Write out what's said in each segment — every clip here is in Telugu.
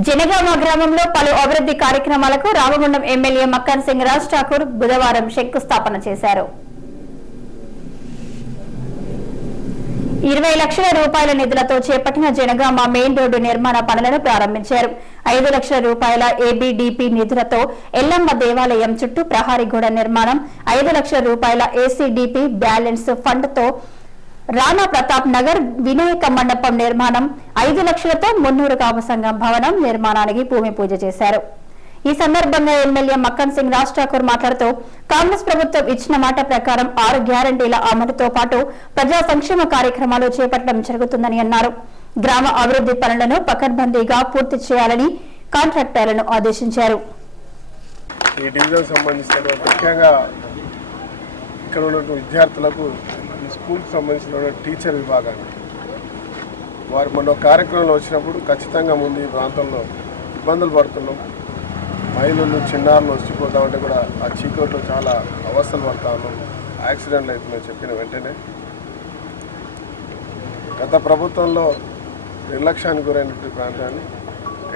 జనగామ గ్రామంలో పలు అభివృద్ధి కార్యక్రమాలకు రామగుండం ఎమ్మెల్యే మక్కన్ సింగ్ రాజ్ ఠాకూర్ బుధవారం శంకుస్థాపన చేశారు. ఇరవై లక్షల రూపాయల నిధులతో చేపట్టిన జనగామ మెయిన్ రోడ్డు నిర్మాణ పనులను ప్రారంభించారు. ఐదు లక్షల రూపాయల ఏబీడీపీ నిధులతో ఎల్లమ్మ దేవాలయం చుట్టూ ప్రహారీ గోడ నిర్మాణం ఐదు లక్షల రూపాయల ఏసీడీపీ బ్యాలెన్స్ ఫండ్తో రాణా ప్రతాప్ నగర్ వినాయక మండపం నిర్మాణం ఐదు లక్షలతో మున్నూరు కాపు సంఘం భవనం నిర్మాణానికి భూమి పూజ చేశారు. ఈ సందర్భంగా ఎమ్మెల్యే మక్కన్ సింగ్ రాజ్ ఠాకూర్ మాట్లాడుతూ కాంగ్రెస్ ప్రభుత్వం ఇచ్చిన మాట ప్రకారం ఆరు గ్యారంటీల అమలుతో పాటు ప్రజా సంక్షేమ కార్యక్రమాలు చేపట్టడం జరుగుతుందని అన్నారు. గ్రామ అభివృద్ధి పనులను పకడ్బందీగా పూర్తి చేయాలని కాంట్రాక్టర్లను ఆదేశించారు. ఈ డివిజన్ సంబంధించిన ముఖ్యంగా ఇక్కడ ఉన్నటువంటి విద్యార్థులకు స్కూల్కి సంబంధించిన టీచర్ విభాగాన్ని. వారు మొన్న కార్యక్రమంలో వచ్చినప్పుడు ఖచ్చితంగా ముందు ఈ ప్రాంతంలో ఇబ్బందులు పడుతున్నాం. మహిళలు చిన్నారులు వచ్చిపోతామంటే కూడా ఆ చీకట్లో చాలా అవస్థలు పడతా ఉన్నాం. యాక్సిడెంట్లు అవుతున్నాయి చెప్పిన వెంటనే. గత ప్రభుత్వంలో నిర్లక్ష్యానికి గురైనటువంటి ప్రాంతాన్ని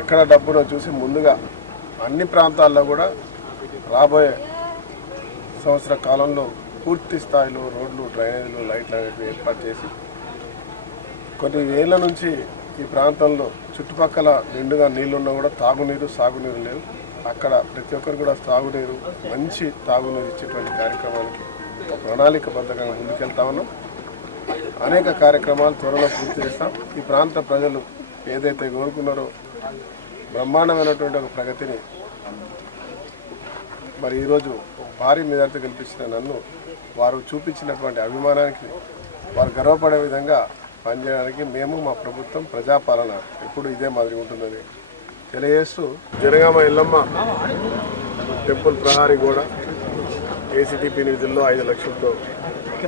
ఎక్కడ డబ్బునో చూసి ముందుగా అన్ని ప్రాంతాల్లో కూడా రాబోయే సంవత్సర కాలంలో పూర్తి స్థాయిలో రోడ్లు డ్రైనేజీలు లైట్లు అనేవి ఏర్పాటు చేసి కొన్ని ఏళ్ళ నుంచి ఈ ప్రాంతంలో చుట్టుపక్కల నిండుగా నీళ్ళున్నా కూడా తాగునీరు సాగునీరు లేవు. అక్కడ ప్రతి ఒక్కరు కూడా తాగునీరు మంచి తాగునీరు ఇచ్చేటువంటి కార్యక్రమానికి ఒక ప్రణాళికబద్ధంగా ముందుకెళ్తా ఉన్నాం. అనేక కార్యక్రమాలు త్వరలో పూర్తి చేస్తాం. ఈ ప్రాంత ప్రజలు ఏదైతే కోరుకున్నారో బ్రహ్మాండమైనటువంటి ఒక ప్రగతిని మరి ఈరోజు భారీ మెజార్టీ కల్పించిన నన్ను వారు చూపించినటువంటి అభిమానానికి వారు గర్వపడే విధంగా పనిచేయడానికి మేము మా ప్రభుత్వం ప్రజాపాలన ఎప్పుడు ఇదే మాదిరి ఉంటుందని తెలియజేస్తూ జనగామ ఎల్లమ్మ టెంపుల్ ప్రహారీ కూడా ఏసీటీపీ నిధుల్లో ఐదు లక్షలతో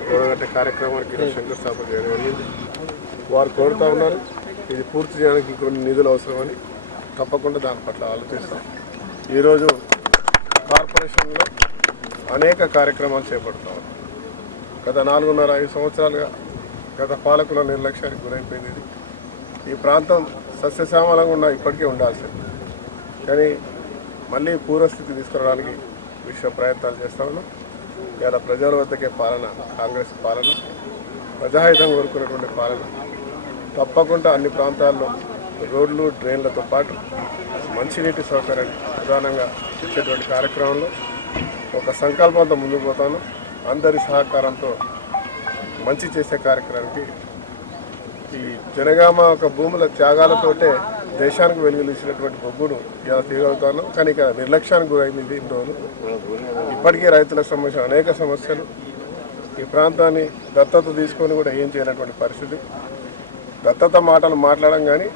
గోడగట్ట కార్యక్రమానికి శంకుస్థాపన చేయడం జరిగింది. వారు కోరుతా ఉన్నారు ఇది పూర్తి చేయడానికి కొన్ని నిధులు అవసరమని తప్పకుండా దాని పట్ల ఆలోచిస్తాం. ఈరోజు కార్పొరేషన్లో అనేక కార్యక్రమాలు చేపడతాం. గత నాలుగున్నర ఐదు సంవత్సరాలుగా గత పాలకుల నిర్లక్ష్యానికి గురైపోయింది ఈ ప్రాంతం సస్యశ్యామలంగా ఉన్న ఇప్పటికే ఉండాల్సింది. కానీ మళ్ళీ పూర్వస్థితి తీసుకురావడానికి విశ్వ ప్రయత్నాలు చేస్తా ఉన్నాం. ఇలా ప్రజల వద్దకే పాలన కాంగ్రెస్ పాలన ప్రజాహితం కోరుకున్నటువంటి పాలన. తప్పకుండా అన్ని ప్రాంతాల్లో రోడ్లు డ్రైన్లతో పాటు మంచినీటి సౌకర్యాన్ని ప్రధానంగా ఇచ్చేటువంటి కార్యక్రమంలో ఒక సంకల్పంతో ముందుకు పోతాను. అందరి సహకారంతో మంచి చేసే కార్యక్రమానికి ఈ జనగామ ఒక భూముల త్యాగాలతోటే దేశానికి వెలుగులిచ్చినటువంటి బొగ్గును ఇలా తీయగలుగుతాను. కానీ ఇక నిర్లక్ష్యానికి గురైంది ఇది ఇన్ని రోజులు ఇప్పటికీ రైతులకు సంబంధించిన అనేక సమస్యలు. ఈ ప్రాంతాన్ని దత్తత తీసుకొని కూడా ఏం చేయనటువంటి పరిస్థితి. దత్తత మాటలు మాట్లాడడం కానీ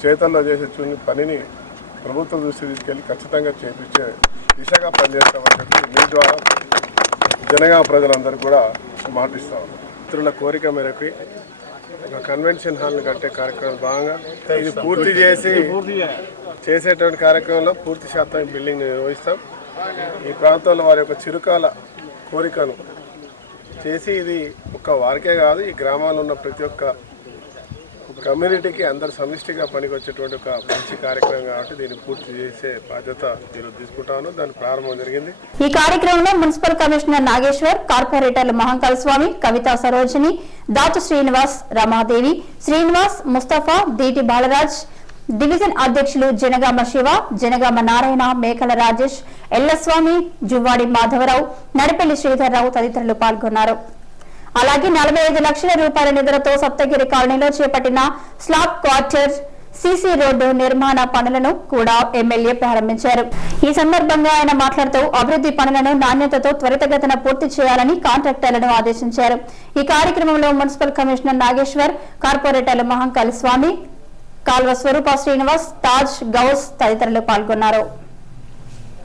చేతల్లో చేసే చూని పనిని ప్రభుత్వం దృష్టి తీసుకెళ్ళి ఖచ్చితంగా చేపించే దిశగా పనిచేస్తామని చెప్పి మీ ద్వారా జనగామ ప్రజలందరూ కూడా మాటిస్తాం మిత్రుల కోరిక మేరకు ఒక కన్వెన్షన్ హాల్ని కట్టే కార్యక్రమం భాగంగా ఇది పూర్తి చేసి చేసేటువంటి కార్యక్రమంలో పూర్తి శాతం ఈ బిల్డింగ్ నిర్వహిస్తాం. ఈ ప్రాంతంలో వారి యొక్క చిరుకాల కోరికను చేసి ఇది ఒక వారికే కాదు ఈ గ్రామాల్లో ఉన్న ప్రతి ఒక్క కమ్యూనిటీకి అందరు సమిష్టిగా పనికొచ్చేటువంటి ఒక మంచి కార్యక్రమం కాబట్టి దీన్ని పూర్తి చేసే బాధ్యత ఈరోజు తీసుకుంటాను. దాని ప్రారంభం జరిగింది. ఈ కార్యక్రమంలో మున్సిపల్ కమిషనర్ నాగేశ్వర్ కార్పొరేటర్లు మహంకాల్ స్వామి కవితా సరోజిని దాతు శ్రీనివాస్ రమాదేవి శ్రీనివాస్ ముస్తఫా దీటి బాలరాజ్ డివిజన్ అధ్యక్షులు జనగామ శివ జనగామ నారాయణ మేకల రాజేష్ ఎల్లస్వామి జువ్వాడి మాధవరావు నడిపెల్లి శ్రీధర్రావు తదితరులు పాల్గొన్నారు. అలాగే నలభై ఐదు లక్షల రూపాయల నిధులతో సప్తగిరి కాలనీలో చేపట్టిన స్లాబ్ క్వార్టర్ సీసీ రోడ్డు నిర్మాణ పనులను కూడా ఎమ్మెల్యే ప్రారంభించారు. ఈ సందర్భంగా ఆయన మాట్లాడుతూ అభివృద్ధి పనులను నాణ్యతతో త్వరితగతిన పూర్తి చేయాలని కాంట్రాక్టర్లను ఆదేశించారు. ఈ కార్యక్రమంలో మున్సిపల్ కమిషనర్ నాగేశ్వర్ కార్పొరేటర్లు మహంకాళి స్వామి కాల్వ స్వరూప శ్రీనివాస్ తాజ్ గౌస్ తదితరులు పాల్గొన్నారు.